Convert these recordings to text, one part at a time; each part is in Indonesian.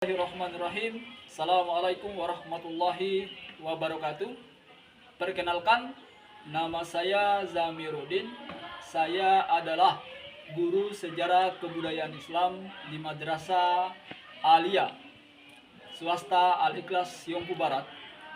Bismillahirrahmanirrahim. Assalamualaikum warahmatullahi wabarakatuh. Perkenalkan, nama saya Zamiruddin. Saya adalah guru sejarah kebudayaan Islam di Madrasah Aliyah Swasta Al-Ikhlas Yongku Barat,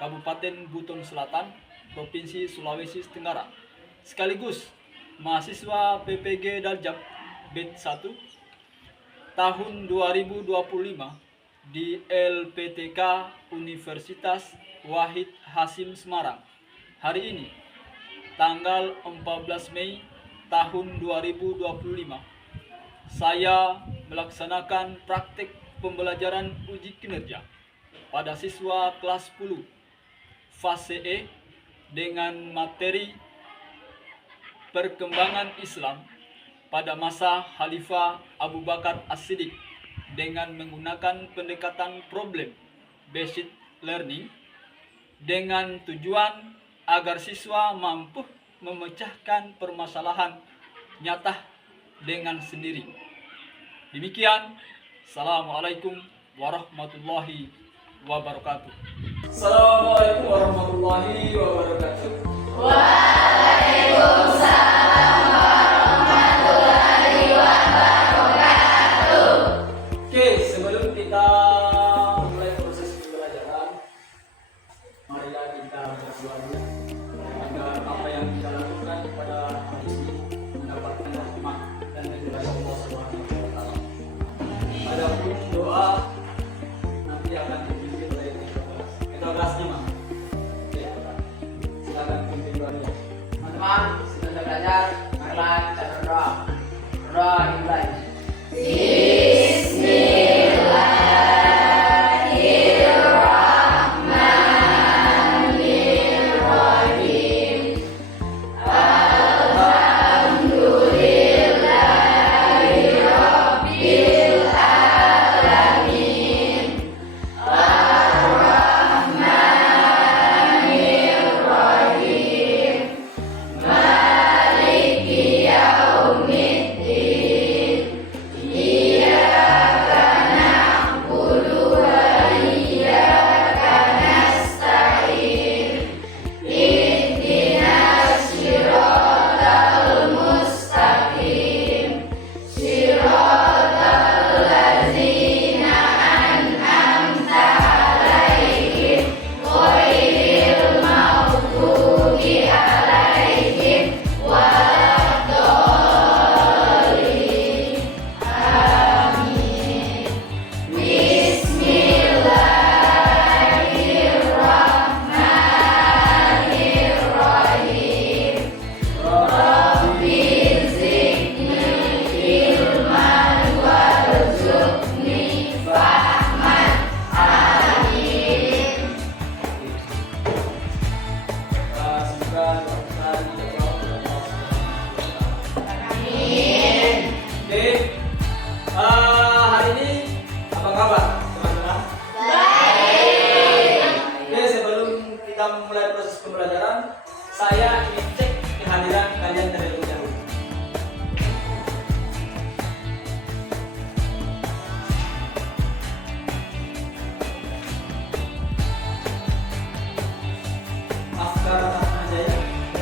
Kabupaten Buton Selatan, Provinsi Sulawesi Tenggara. Sekaligus mahasiswa PPG Daljab Bid 1 tahun 2025 di LPTK Universitas Wahid Hasim Semarang. Hari ini, tanggal 14 Mei tahun 2025, saya melaksanakan praktik pembelajaran uji kinerja pada siswa kelas 10 fase E dengan materi perkembangan Islam pada masa Khalifah Abu Bakar As-Siddiq dengan menggunakan pendekatan problem based learning dengan tujuan agar siswa mampu memecahkan permasalahan nyata dengan sendiri. Demikian, Assalamualaikum warahmatullahi wabarakatuh. Assalamualaikum warahmatullahi wabarakatuh. Waalaikumsalam warahmatullahi wabarakatuh. Oke, sebelum kita mulai proses pembelajaran, marilah kita berdoa dulu agar apa yang kita lakukan pada hari ini mendapatkan rahmat dan ridha Allah Subhanahu wa taala. Adapun doa nanti akan dipimpin oleh kita kelas 5. Oke, silakan pimpin doanya. Teman-teman, sudah belajar, marilah kita berdoa. Berdoa dimulai. Hari ini apa kabar teman-teman? Baik. Oke, sebelum kita memulai proses pembelajaran, saya ingin cek kehadiran kalian terlebih dahulu. Afkar Jaya,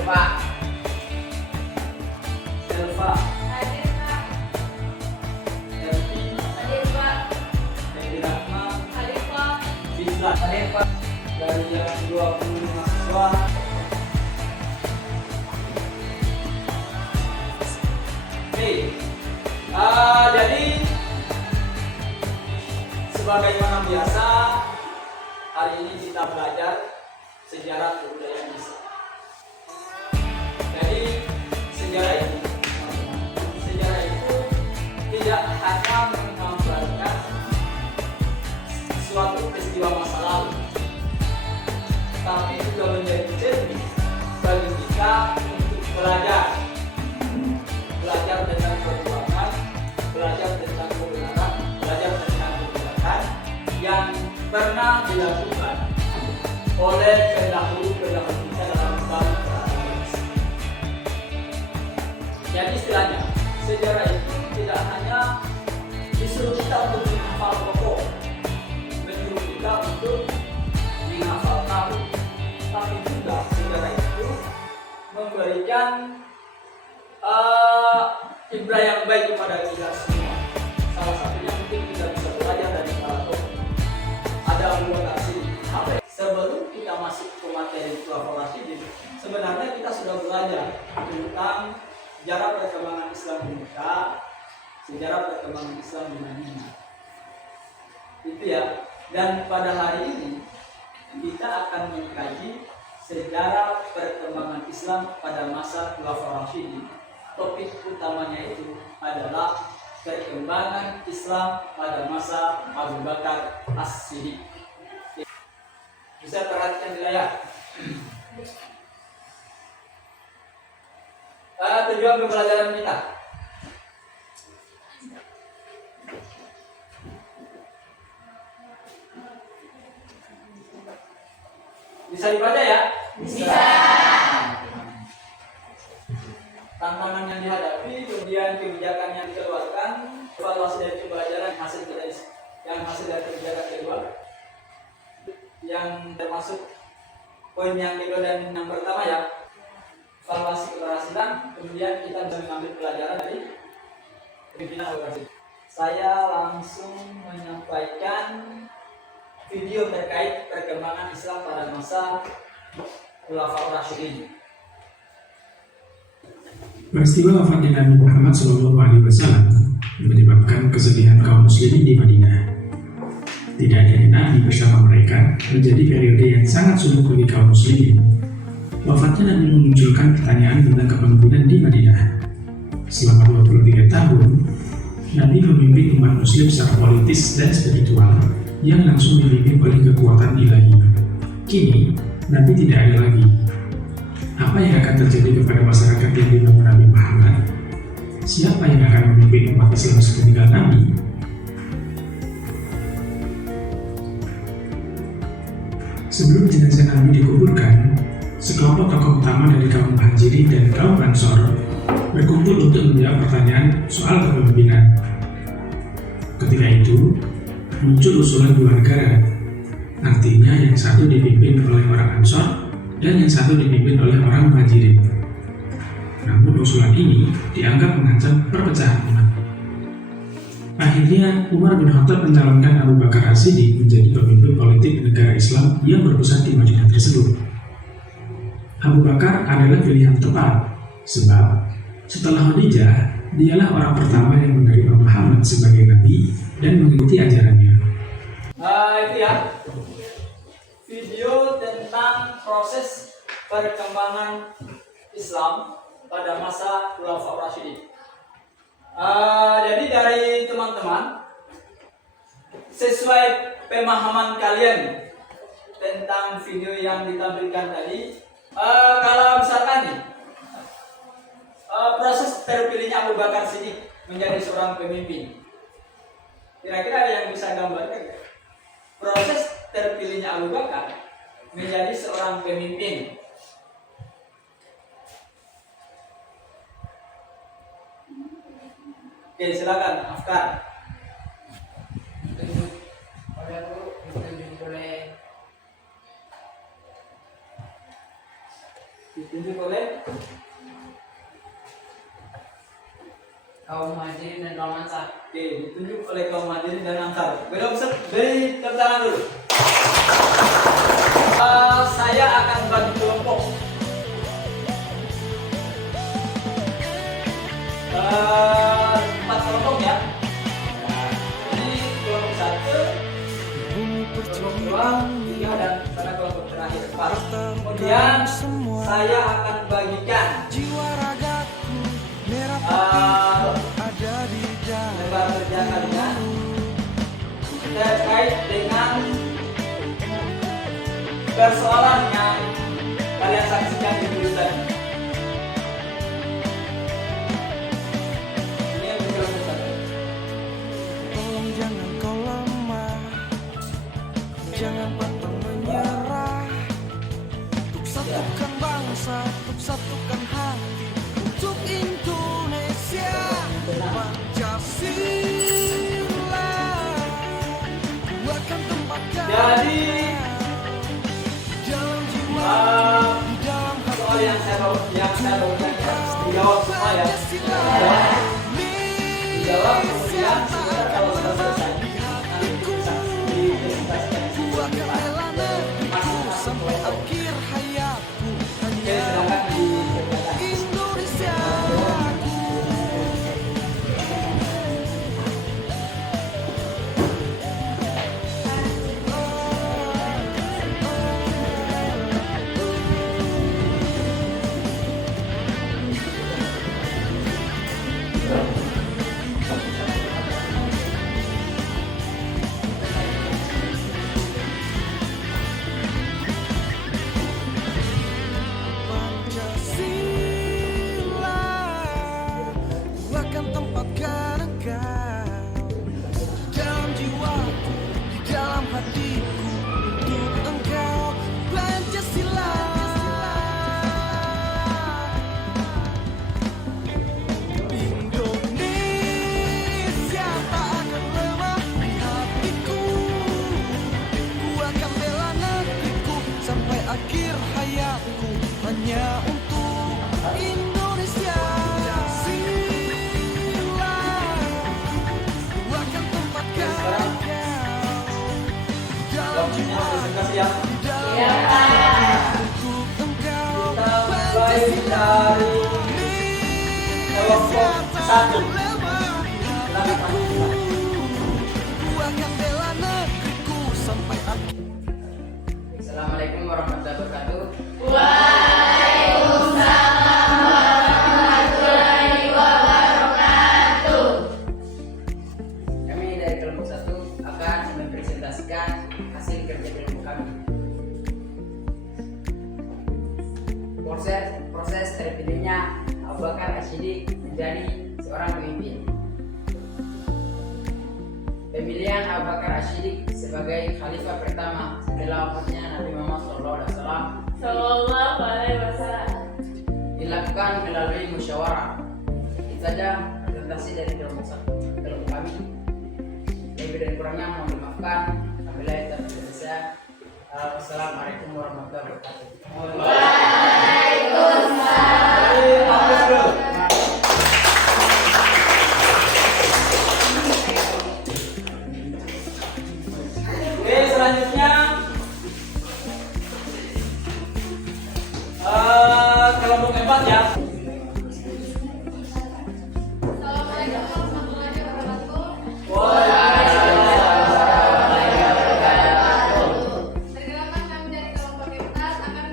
Pak. Elva, Hadir, Pak. Elvi, Hadir, Pak. Edi Rahma, Hadir, Pak. Bisla, Hadir, Pak. dari yang 20 mahasiswa. Oke, jadi sebagaimana biasa, hari ini kita belajar sejarah kebudayaan Islam. Jadi sejarah itu tidak hanya menggambarkan suatu peristiwa masa lalu, tapi juga menjadi cermin bagi kita untuk belajar tentang perjuangan, belajar tentang kebenaran, belajar tentang kebijakan yang pernah dilakukan oleh pendahulu kita dalam bangsa beragama Islam. Jadi istilahnya, sejarah itu tidak hanya disuruh kita untuk menghafal pokok, dari Khulafaur Rasyidin, sebenarnya kita sudah belajar tentang sejarah perkembangan Islam di Mekah, sejarah perkembangan Islam di Madinah. Itu ya. Dan pada hari ini kita akan mengkaji sejarah perkembangan Islam pada masa Khulafaur Rasyidin. Topik utamanya itu adalah perkembangan Islam pada masa Abu Bakar As-Siddiq. Bisa perhatikan di layar. Tujuan pembelajaran kita. Bisa dibaca ya? Bisa. Tantangan yang dihadapi, kemudian kebijakan yang dikeluarkan, evaluasi dari pembelajaran yang hasil dari kebijakan kedua, yang termasuk poin yang kedua dan yang pertama ya, evaluasi keberhasilan, kemudian kita bisa mengambil pelajaran dari pimpinan organisasi. Saya langsung menyampaikan video terkait perkembangan Islam pada masa Khulafaur Rasyidin. Peristiwa wafatnya Nabi Muhammad SAW menyebabkan kesedihan kaum muslimin di Madinah. Tidak hanya Nabi bersama mereka menjadi periode yang sangat sulit bagi kaum muslimin. Wafatnya Nabi memunculkan pertanyaan tentang kepemimpinan di Madinah. Selama 23 tahun, Nabi memimpin umat muslim secara politis dan spiritual yang langsung dipimpin oleh kekuatan ilahi. Kini, Nabi tidak ada lagi. Apa yang akan terjadi kepada masyarakat yang dibangun Nabi Muhammad? Siapa yang akan memimpin umat Islam sepeninggal Nabi? Sebelum jenazah Nabi dikuburkan, sekelompok tokoh utama dari kaum Muhajirin dan kaum Ansor berkumpul untuk menjawab pertanyaan soal kepemimpinan. Ketika itu, muncul usulan dua negara, artinya yang satu dipimpin oleh orang Ansor dan yang satu dipimpin oleh orang Muhajirin. Namun usulan ini dianggap mengancam perpecahan umat. Akhirnya Umar bin Khattab mencalonkan Abu Bakar As-Siddiq menjadi pemimpin politik negara Islam yang berpusat di Madinah tersebut. Abu Bakar adalah pilihan tepat, sebab setelah Khadijah, dialah orang pertama yang menerima Muhammad sebagai nabi dan mengikuti ajarannya. Itu ya, video tentang proses perkembangan Islam pada masa Khulafaur Rasyidin. Jadi dari teman-teman, sesuai pemahaman kalian tentang video yang ditampilkan tadi, kalau misalkan nih, proses terpilihnya Abu Bakar Siddiq menjadi seorang pemimpin, kira-kira ada yang bisa gambarkan? Proses terpilihnya Abu Bakar menjadi seorang pemimpin. Oke, silakan Afkar. Ditunjuk oleh kaum Muhajirin dan kaum Ansar. Oke, ditunjuk oleh kaum Muhajirin dan Ansar. Beri tepuk tangan dulu. Saya akan bagi kelompok. Empat kelompok ya. Ini kelompok 1, kelompok 2, 3, dan pada kelompok terakhir 4. Kemudian saya akan bagikan lebar kerja kalian terkait dengan persoalan yang kalian saksikan di video tadi. Ini yang kelompok 1. Tolong jangan kau lemah, jangan pantang menyerah. Untuk satukan bangsa, untuk satukan hati, untuk Indonesia Pancasila. Buatkan tempat Jadi dalam jiwa, di dalam soal yang saya bawakan dijawab semua ya. Dijawab kemudian sebentar kalau sudah selesai nanti bisa dipresentasikan di buatkan depan. sampai akhir hayat. Semuanya presentasi ya. Untuk engkau Kita mulai dari kelompok 1. Silakan Pak. ku akan bela negeriku sampai akhir. Assalamualaikum warahmatullahi wabarakatuh. Kami dari kelompok 1 akan mempresentasikan hasil kerja kelompok kami. Proses terpilihnya Abu Bakar Asyidi menjadi seorang pemimpin. Pemilihan Abu Bakar Asyidi sebagai khalifah pertama setelah wafatnya Nabi Muhammad SAW dilakukan melalui musyawarah. Itu saja presentasi dari kelompok kami. Lebih dan kurangnya mohon dimaafkan. Apabila itu selesai. Wassalamualaikum warahmatullahi wabarakatuh. Oke, selanjutnya kelompok 4 ya. Assalamualaikum warahmatullahi wabarakatuh. Perkenalkan kami dari kelompok 4 akan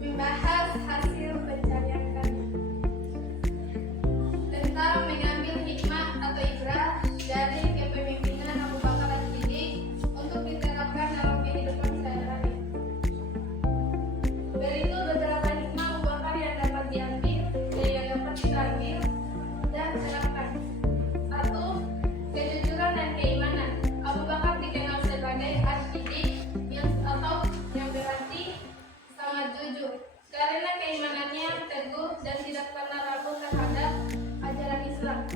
membahas hasil pencarian kami tentang mengambil hikmah atau ibrah dari kepemimpinan Abu Bakar As-Siddiq untuk diterapkan dalam kehidupan sehari-hari. Berikut beberapa hikmah Abu Bakar yang dapat diambil dan terapkan. 1. Kejujuran dan keimanan. Abu Bakar dikenal sebagai As-Siddiq yang berarti sangat jujur karena keimanannya teguh dan tidak pernah ragu terhadap ajaran Islam.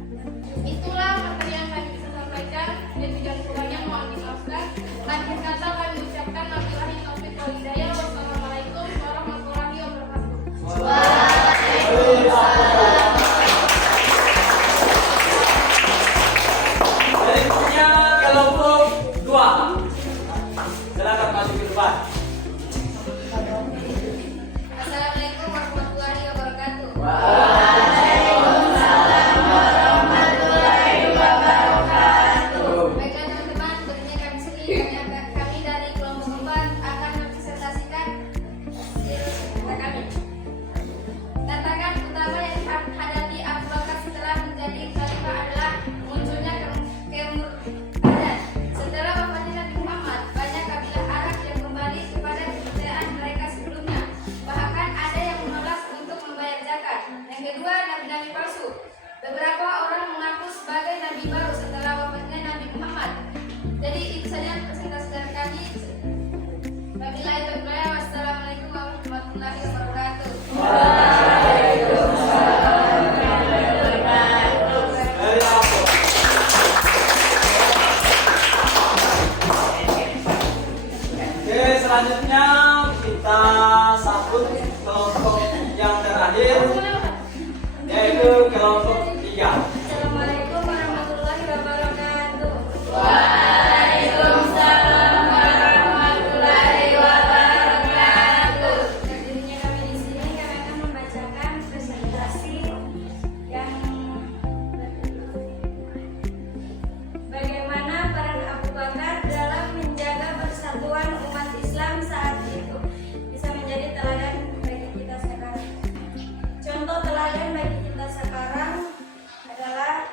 Itulah materi yang kami bisa sampaikan, lebih dan kurangnya mohon dimaafkan. Akhir kata kami ucapkan wabillahi taufiq wal hidayah. Wassalamualaikum warahmatullahi wabarakatuh. Berikutnya kelompok 2. Silakan masuk ke depan. Assalamualaikum warahmatullahi wabarakatuh. Baiklah teman-teman, berikutnya kami dari kelompok 4 akan mempresentasikan hasil kerja kami. Tantangan utama yang dihadapi Abu Bakar setelah menjadi khalifah adalah munculnya kemurtadan. Setelah wafatnya Nabi Muhammad, banyak kabilah Arab yang kembali kepada kepercayaan mereka sebelumnya. Bahkan ada yang menolak untuk membayar zakat. Yang kedua, nabi-nabi palsu. Beberapa orang mengaku sebagai nabi baru setelah wafatnya Nabi Muhammad. Jadi itu saja presentasi dari kami. Wabillahi taufiq wal hidayah. Wassalamualaikum warahmatullahi wabarakatuh. Dari apa? Oke, selanjutnya kita sambut kelompok yang terakhir, yaitu kelompok 3. Assalamualaikum warahmatullahi wabarakatuh. Berdirinya kami di sini, kami akan membacakan presentasi yang bagaimana peran Abu Bakar dalam menjaga persatuan umat Islam saat itu bisa menjadi teladan bagi kita sekarang. Contoh teladan bagi kita sekarang adalah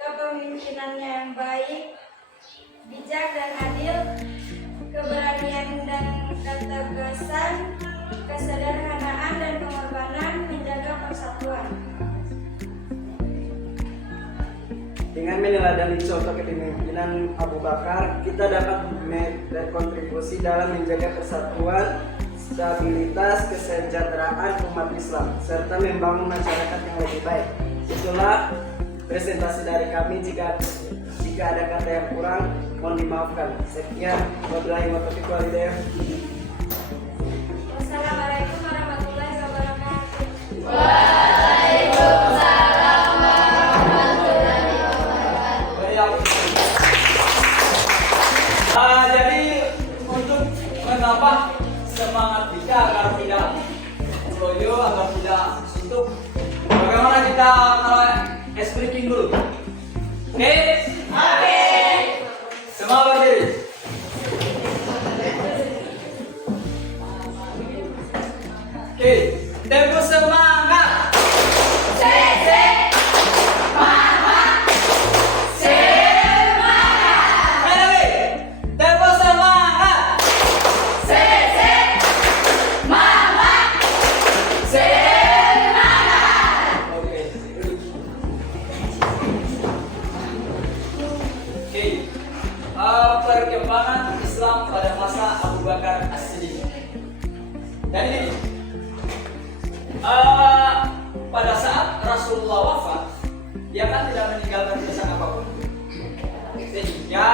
kepemimpinannya yang baik, bijak dan adil, keberanian dan ketegasan, kesederhanaan dan pengorbanan menjaga persatuan. Dengan meneladani contoh kepemimpinan Abu Bakar, kita dapat berkontribusi dalam menjaga persatuan, stabilitas, kesejahteraan umat Islam, serta membangun masyarakat yang lebih baik. Itulah presentasi dari kami. Jika ada kata yang kurang, mohon dimaafkan. Sekian, wabillahi taufiq wal hidayah. Wassalamualaikum warahmatullahi wabarakatuh. Dari apa? Jadi untuk menambah semangat kita agar tidak loyo, agar tidak suntuk, bagaimana kita kalau ice breaking dulu? Oke? Oke. Semua berdiri. Oke, tempo semangat. Perkembangan Islam pada masa Abu Bakar As-Siddiq. Jadi pada saat Rasulullah wafat, dia kan tidak meninggalkan pesan apapun, sehingga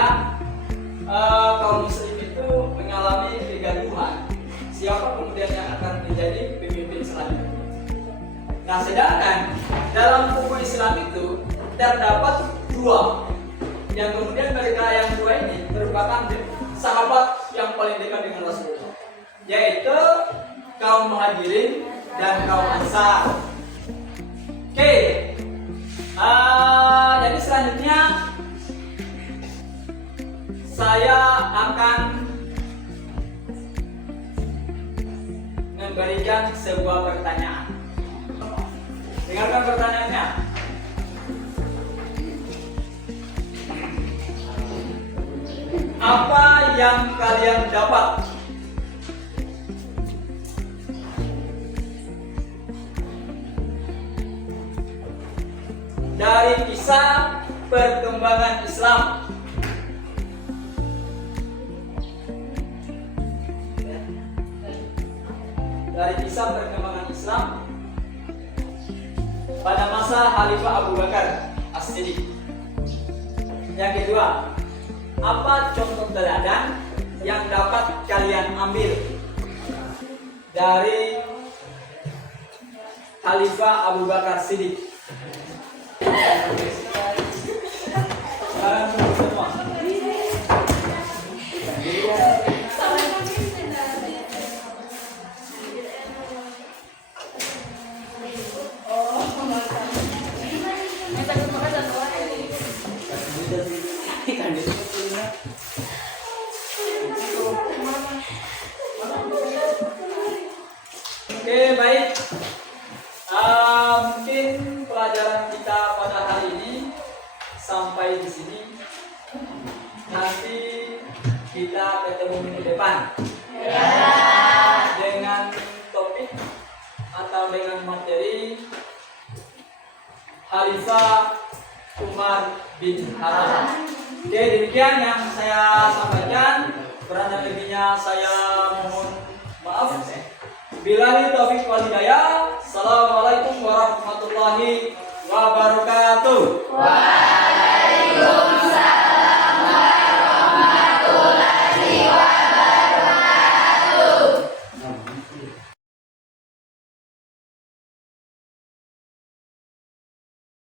kaum muslim itu mengalami kegaduhan siapa kemudian yang akan menjadi pemimpin selanjutnya. Nah, sedangkan dalam buku Islam itu terdapat dua, yang kemudian mereka yang dua ini merupakan sahabat yang paling dekat dengan Rasulullah, yaitu kaum Muhajirin dan kaum Ansar. Oke, jadi selanjutnya saya akan memberikan sebuah pertanyaan. Dengarkan pertanyaannya. Apa yang kalian dapat dari kisah perkembangan Islam? Dari kisah perkembangan Islam pada masa Khalifah Abu Bakar As-Siddiq. Yang kedua, apa contoh teladan yang dapat kalian ambil dari Khalifah Abu Bakar Siddiq? Oke, baik. Mungkin pelajaran kita pada hari ini sampai di sini. Nanti kita ketemu minggu depan dengan topik atau dengan materi Khalifah Umar bin Khattab. Oke, demikian yang saya sampaikan. Kurang dan lebihnya saya mohon maaf. Billahi taufiq wal hidayah. Assalamualaikum warahmatullahi wabarakatuh. Waalaikumsalam.